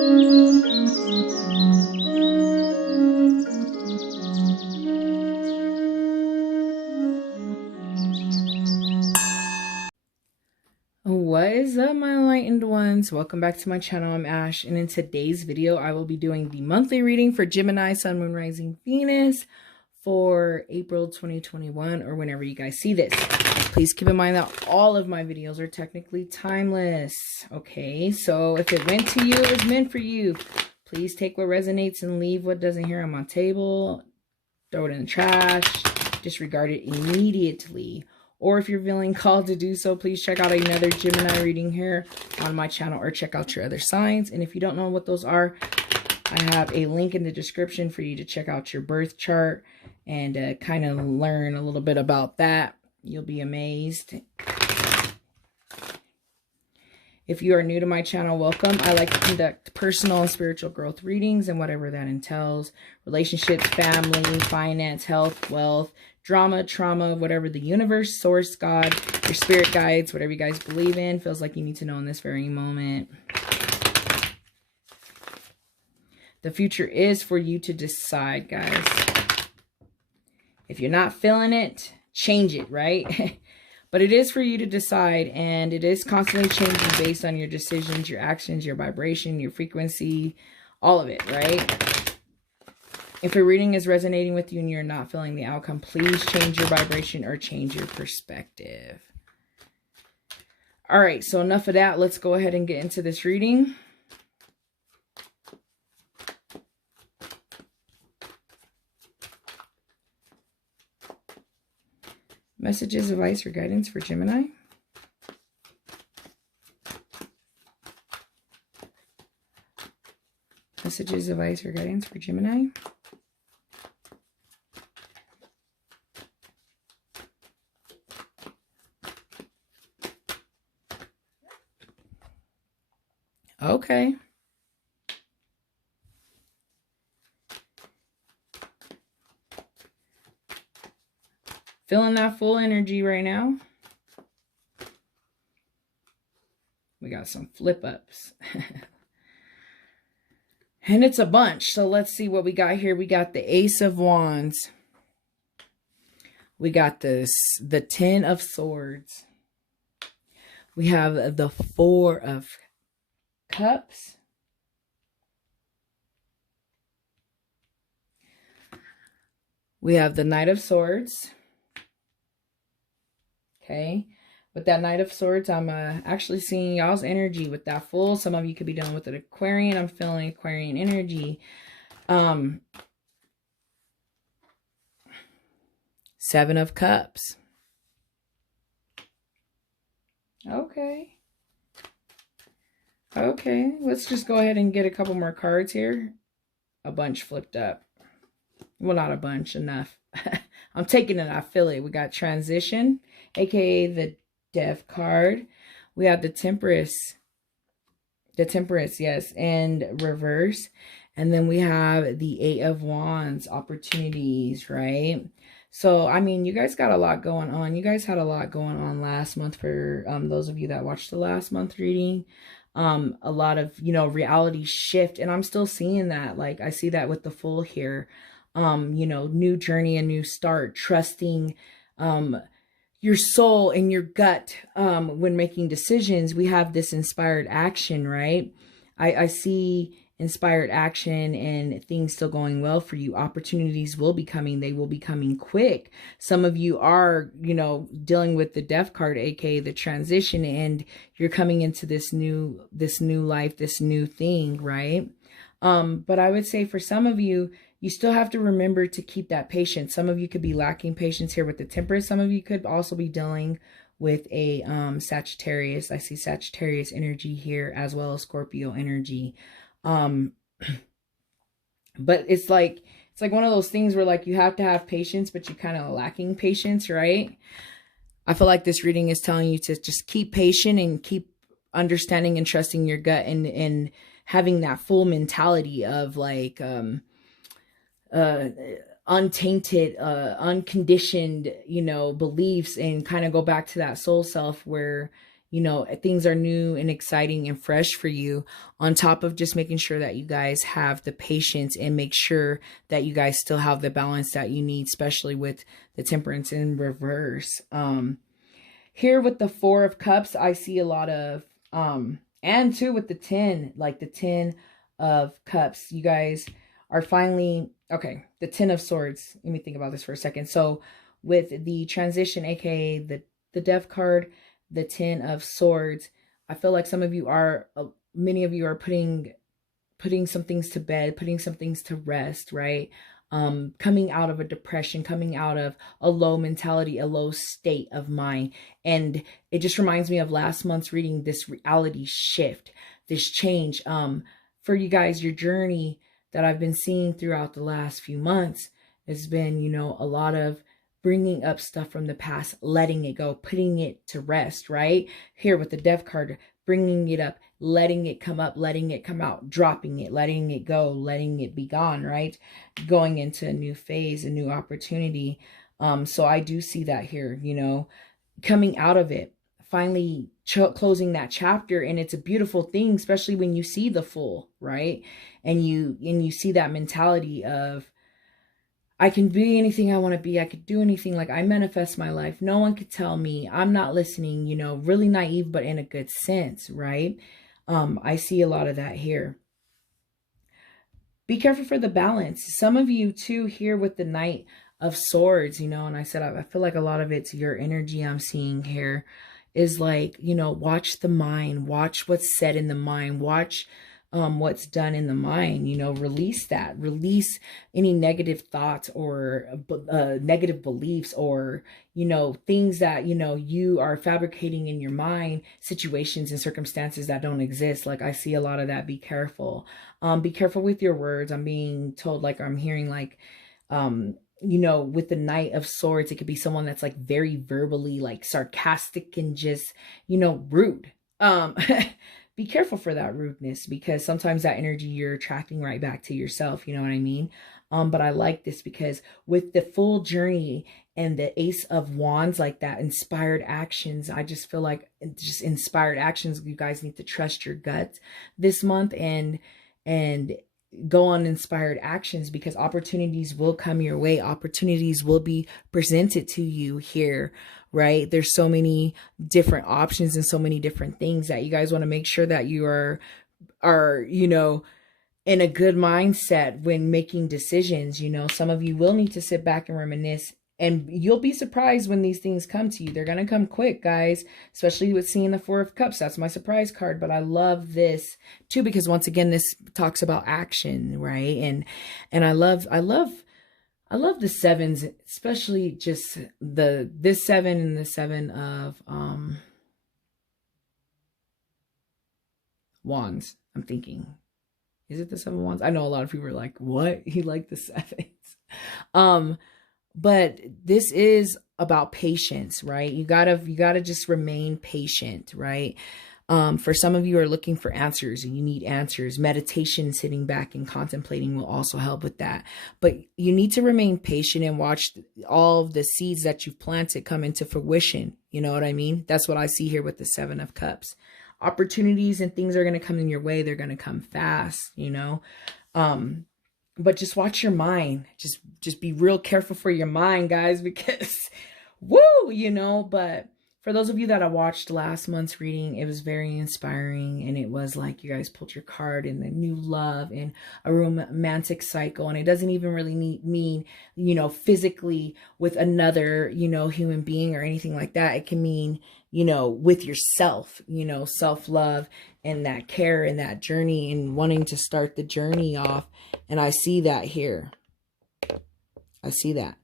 What is up, my enlightened ones? Welcome back to my channel. I'm Ash, and in today's video I will be doing the monthly reading for Gemini Sun, Moon, Rising, Venus for April 2021, or whenever you guys see this. Please keep in mind that all of my videos are technically timeless. Okay, so if it went to you, it was meant for you. Please take what resonates and leave what doesn't. Here on my table, throw it in the trash, disregard it immediately. Or if you're feeling called to do so, please check out another Gemini reading here on my channel, or check out your other signs. And if you don't know what those are, I have a link in the description for you to check out your birth chart and kind of learn a little bit about that. You'll be amazed. If you are new to my channel, welcome. I like to conduct personal and spiritual growth readings and whatever that entails. Relationships, family, finance, health, wealth, drama, trauma, whatever the universe, source, God, your spirit guides, whatever you guys believe in, feels like you need to know in this very moment. The future is for you to decide, guys. If you're not feeling it, change it, right? But it is for you to decide, and it is constantly changing based on your decisions, your actions, your vibration, your frequency, all of it, right? If a reading is resonating with you and you're not feeling the outcome, please change your vibration or change your perspective. All right, so enough of that. Let's go ahead and get into this reading. Messages, advice, or guidance for Gemini. Messages, advice, or guidance for Gemini. Okay. Feeling that full energy right now. We got some flip ups. And it's a bunch. So let's see what we got here. We got the Ace of Wands. We got the Ten of Swords. We have the Four of Cups. We have the Knight of Swords. Okay, with that Knight of Swords, I'm actually seeing y'all's energy with that full. Some of you could be dealing with an Aquarian. I'm feeling Aquarian energy. Seven of Cups. Okay. Okay, let's just go ahead and get a couple more cards here. A bunch flipped up. Well, not a bunch, enough. I'm taking it, I feel it. We got Transition, aka the Death card. We have the Temperance. The Temperance, yes, and Reverse. And then we have the Eight of Wands, opportunities, right? So, I mean, you guys got a lot going on. You guys had a lot going on last month for those of you that watched the last month reading. A lot of, you know, reality shift. And I'm still seeing that. Like, I see that with the Fool here. You know, new journey, a new start, trusting your soul and your gut when making decisions. We have this inspired action, right? I see inspired action and things still going well for you. Opportunities will be coming. They will be coming quick. Some of you are, you know, dealing with the Death card, aka the transition, and you're coming into this new life, this new thing, right? But I would say for some of you, you still have to remember to keep that patience. Some of you could be lacking patience here with the Temperance. Some of you could also be dealing with a Sagittarius. I see Sagittarius energy here as well as Scorpio energy. But it's like one of those things where like you have to have patience, but you're kind of lacking patience, right? I feel like this reading is telling you to just keep patient and keep understanding and trusting your gut and having that full mentality of like untainted, unconditioned, you know, beliefs, and kind of go back to that soul self where, you know, things are new and exciting and fresh for you, on top of just making sure that you guys have the patience and make sure that you guys still have the balance that you need, especially with the Temperance in reverse. Here with the Four of Cups, I see a lot of, and too with the 10, like the 10 of Cups, you guys are finally, okay, the 10 of Swords. Let me think about this for a second. So with the transition, aka the Death card, the 10 of Swords, I feel like some of you are, many of you are putting some things to bed, putting some things to rest, right? Coming out of a depression, coming out of a low mentality, a low state of mind. And it just reminds me of last month's reading, this reality shift, this change. For you guys, your journey that I've been seeing throughout the last few months has been, you know, a lot of bringing up stuff from the past, letting it go, putting it to rest, right? Here with the Death card, bringing it up, letting it come up, letting it come out, dropping it, letting it go, letting it be gone, right? Going into a new phase, a new opportunity. So I do see that here, you know, coming out of it, finally closing that chapter. And it's a beautiful thing, especially when you see the Fool, right? And you see that mentality of, I can be anything I want to be. I could do anything. Like, I manifest my life. No one could tell me. I'm not listening, you know, really naive, but in a good sense, right? I see a lot of that here. Be careful for the balance. Some of you too here with the Knight of Swords, you know, and I said, I feel like a lot of it's your energy I'm seeing here is like, you know, watch the mind, watch what's said in the mind, watch what's done in the mind, you know, release that, release any negative thoughts or negative beliefs or, you know, things that, you know, you are fabricating in your mind, situations and circumstances that don't exist. Like, I see a lot of that. Be careful. Be careful with your words. I'm being told, like, I'm hearing like, you know, with the Knight of Swords, it could be someone that's like very verbally like sarcastic and just, you know, rude. Be careful for that rudeness, because sometimes that energy you're attracting right back to yourself. You know what I mean? But I like this because with the full journey and the Ace of Wands, like that inspired actions, I just feel like just inspired actions. You guys need to trust your gut this month and go on inspired actions, because opportunities will come your way. Opportunities will be presented to you here, right? There's so many different options and so many different things that you guys want to make sure that you are, you know, in a good mindset when making decisions. You know, some of you will need to sit back and reminisce, and you'll be surprised when these things come to you. They're going to come quick, guys, especially with seeing the Four of Cups. That's my surprise card. But I love this too, because once again, this talks about action, right? And I love the sevens, especially just this 7 and the 7 of Wands. I'm thinking, is it the 7 of Wands? I know a lot of people are like, what? He liked the sevens. But this is about patience, right? You gotta just remain patient, right? For some of you are looking for answers and you need answers. Meditation, sitting back and contemplating will also help with that. But you need to remain patient and watch all of the seeds that you've planted come into fruition. You know what I mean? That's what I see here with the 7 of Cups. Opportunities and things are going to come in your way. They're going to come fast, you know? But just watch your mind. Just be real careful for your mind, guys, because woo, you know. But for those of you that I watched last month's reading, it was very inspiring. And it was like you guys pulled your card in the new love and a romantic cycle. And it doesn't even really mean, you know, physically with another, you know, human being or anything like that. It can mean, you know, with yourself, you know, self-love and that care and that journey and wanting to start the journey off. And I see that here. I see that,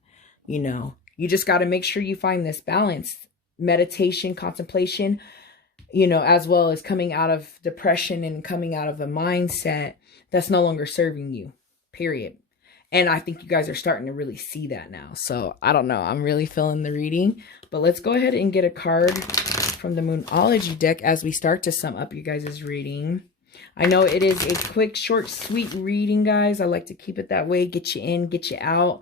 you know, you just got to make sure you find this balance, meditation, contemplation, you know, as well as coming out of depression and coming out of a mindset that's no longer serving you, period. And I think you guys are starting to really see that now. So I don't know. I'm really feeling the reading, but let's go ahead and get a card from the Moonology deck as we start to sum up you guys' reading. I know it is a quick, short, sweet reading, guys. I like to keep it that way. Get you in, get you out.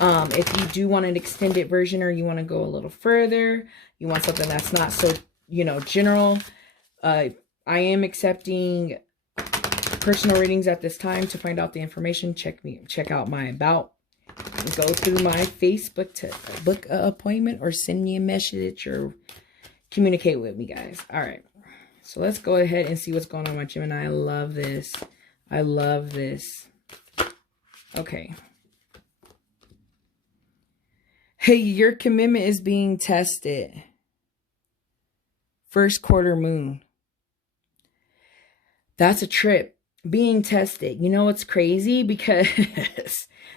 If you do want an extended version or you want to go a little further, you want something that's not so you know, general. I am accepting personal readings at this time. To find out the information, check out my about. Go through my Facebook to book an appointment or send me a message or communicate with me, guys. All right. So let's go ahead and see what's going on with Gemini. I love this. I love this. Okay. Hey, your commitment is being tested. First quarter moon. That's a trip. Being tested. You know what's crazy? Because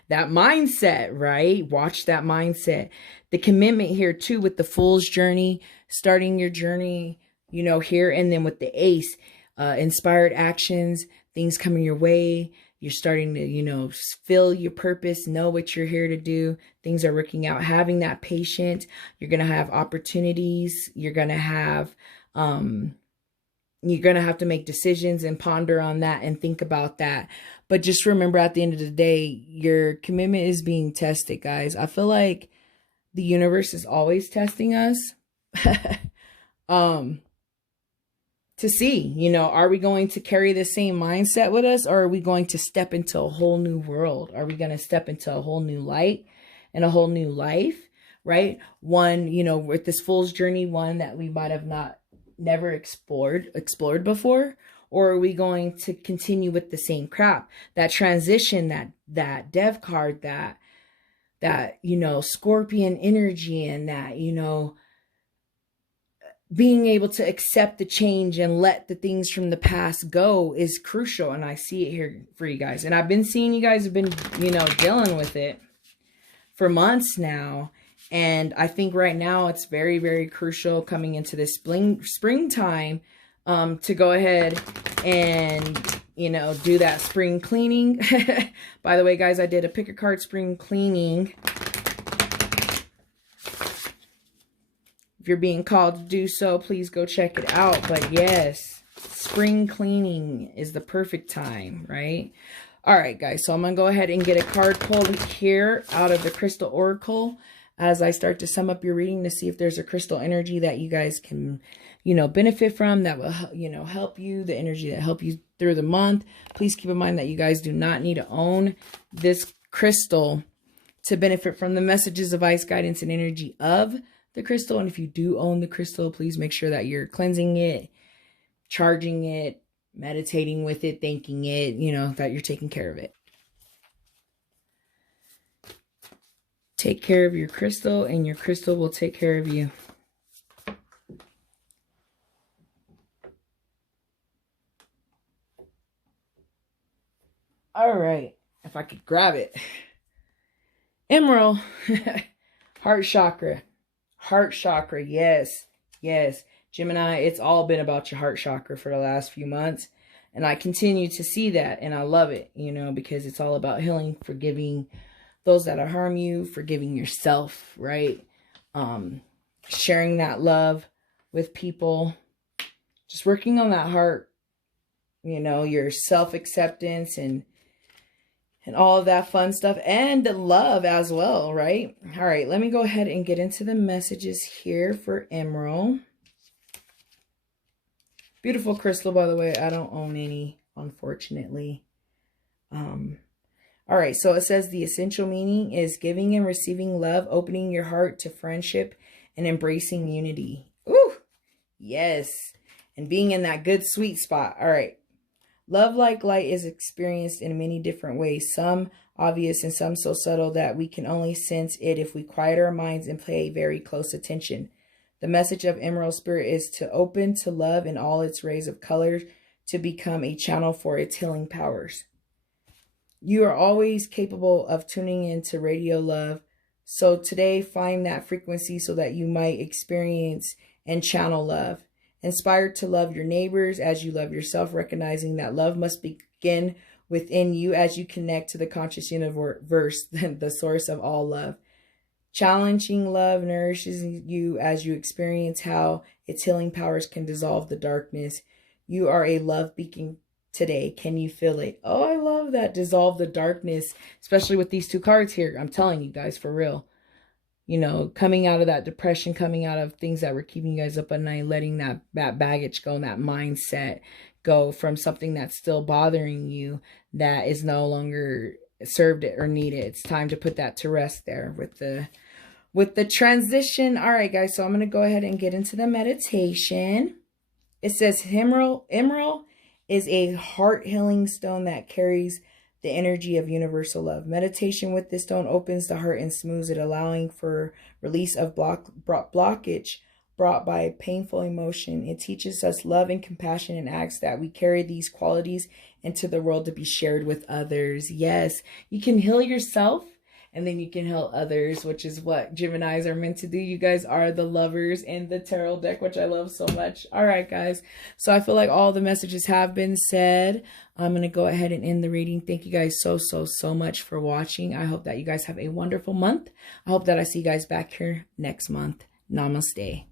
that mindset, right? Watch that mindset. The commitment here too with the Fool's journey, starting your journey, you know, here, and then with the Ace, inspired actions, things coming your way. You're starting to, you know, feel your purpose, know what you're here to do. Things are working out. Having that patience. You're going to have opportunities. You're going to have to make decisions and ponder on that and think about that. But just remember, at the end of the day, your commitment is being tested, guys. I feel like the universe is always testing us to see, you know, are we going to carry the same mindset with us, or are we going to step into a whole new world? Are we going to step into a whole new light and a whole new life, right? One, you know, with this Fool's journey, one that we might have never explored before, or are we going to continue with the same crap? That transition, that dev card, that, you know, scorpion energy, and that, you know, being able to accept the change and let the things from the past go is crucial. And I see it here for you guys. And I've been seeing you guys have been, you know, dealing with it for months now. And I think right now it's very, very crucial coming into this springtime to go ahead and, you know, do that spring cleaning. By the way, guys, I did a pick a card spring cleaning. If you're being called to do so, please go check it out. But yes, spring cleaning is the perfect time, right? All right, guys, so I'm going to go ahead and get a card pulled here out of the Crystal Oracle as I start to sum up your reading to see if there's a crystal energy that you guys can, you know, benefit from, that will, you know, help you, the energy that help you through the month. Please keep in mind that you guys do not need to own this crystal to benefit from the messages, advice, guidance, and energy of the crystal. And if you do own the crystal, please make sure that you're cleansing it, charging it, meditating with it, thanking it, you know, that you're taking care of it. Take care of your crystal, and your crystal will take care of you. All right, if I could grab it. Emerald, heart chakra. Heart chakra, yes, yes. Gemini, it's all been about your heart chakra for the last few months. And I continue to see that, and I love it, you know, because it's all about healing, forgiving those that harm you, forgiving yourself, right? Sharing that love with people, just working on that heart, you know, your self-acceptance and all of that fun stuff, and the love as well, right? All right, let me go ahead and get into the messages here for Emerald. Beautiful crystal, by the way. I don't own any, unfortunately. All right, so it says the essential meaning is giving and receiving love, opening your heart to friendship, and embracing unity. Ooh, yes. And being in that good sweet spot. All right. Love like light is experienced in many different ways, some obvious and some so subtle that we can only sense it if we quiet our minds and pay very close attention. The message of Emerald Spirit is to open to love in all its rays of colors, to become a channel for its healing powers. You are always capable of tuning into radio love, so today find that frequency so that you might experience and channel love. Inspired to love your neighbors as you love yourself, recognizing that love must begin within you as you connect to the conscious universe, the source of all love. Challenging love nourishes you as you experience how its healing powers can dissolve the darkness. You are a love beacon today. Can you feel it? Oh, I love that. Dissolve the darkness, especially with these two cards here. I'm telling you guys, for real. you know, coming out of that depression, coming out of things that were keeping you guys up at night, letting that baggage go and that mindset go from something that's still bothering you that is no longer served it or needed. It's time to put that to rest there with the transition. All right, guys, so I'm going to go ahead and get into the meditation. It says emerald is a heart healing stone that carries the energy of universal love. Meditation with this stone opens the heart and smooths it, allowing for release of blockage brought by painful emotion. It teaches us love and compassion and asks that we carry these qualities into the world to be shared with others. Yes, you can heal yourself and then you can help others, which is what Geminis are meant to do. You guys are the lovers in the tarot deck, which I love so much. All right, guys. So I feel like all the messages have been said. I'm going to go ahead and end the reading. Thank you guys so much for watching. I hope that you guys have a wonderful month. I hope that I see you guys back here next month. Namaste.